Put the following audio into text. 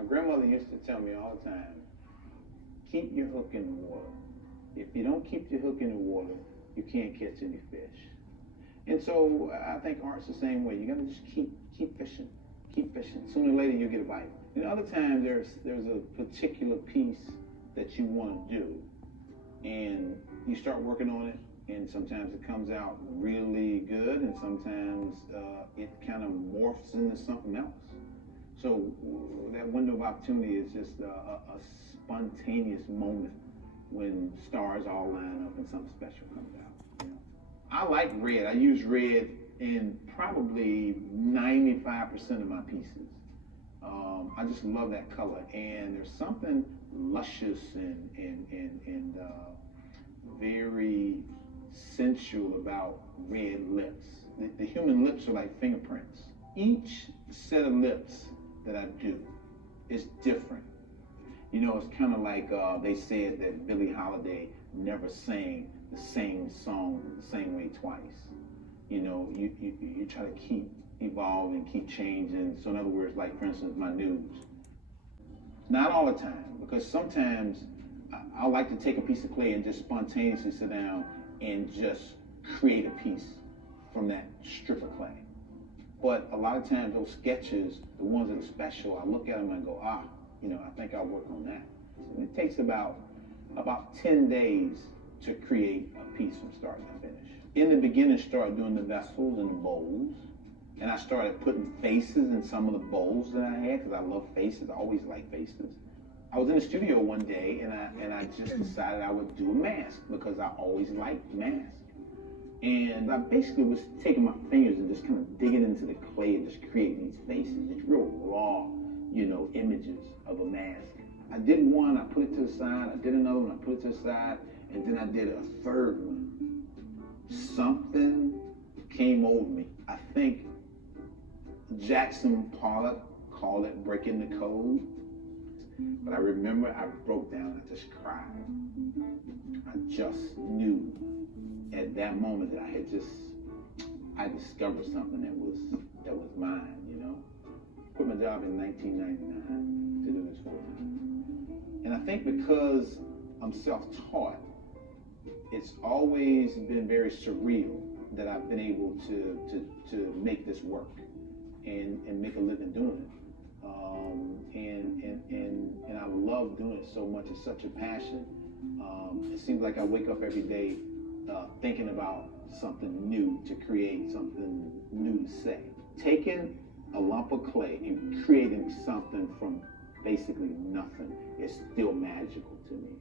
My grandmother used to tell me all the time, keep your hook in the water. If you don't keep your hook in the water, you can't catch any fish. And so I think art's the same way. You gotta just keep fishing, keep fishing. Sooner or later you'll get a bite. And other times there's a particular piece that you want to do, and you start working on it, and sometimes it comes out really good, and sometimes it kind of morphs into something else. So that window of opportunity is just a spontaneous moment when stars all line up and something special comes out. You know? I like red. I use red in probably 95% of my pieces. I just love that color, and there's something luscious and very sensual about red lips. The human lips are like fingerprints. Each set of lips that I do is different. You know, it's kind of like they said that Billie Holiday never sang the same song the same way twice. You know, you try to keep evolving, keep changing. So in other words, like for instance, my nudes. Not all the time, because sometimes I like to take a piece of clay and just spontaneously sit down and just create a piece from that strip of clay. But a lot of times those sketches, the ones that are special, I look at them and go, you know, I think I'll work on that. And it takes about 10 days to create a piece from start to finish. In the beginning, I started doing the vessels and the bowls. And I started putting faces in some of the bowls that I had, because I love faces. I always like faces. I was in the studio one day, and I just decided I would do a mask, because I always liked masks. And I basically was taking my fingers and just kind of digging into the clay and just creating these faces, these real raw, you know, images of a mask. I did one, I put it to the side. I did another one, I put it to the side. And then I did a third one. Something came over me. I think Jackson Pollock called it breaking the code. But I remember I broke down, I just cried. I just knew at that moment that I discovered something that was mine, you know. Quit my job in 1999 to do this full time. And I think because I'm self-taught, it's always been very surreal that I've been able to make this work and make a living doing it. And I love doing it so much. It's such a passion. It seems like I wake up every day thinking about something new to create, something new to say. Taking a lump of clay and creating something from basically nothing is still magical to me.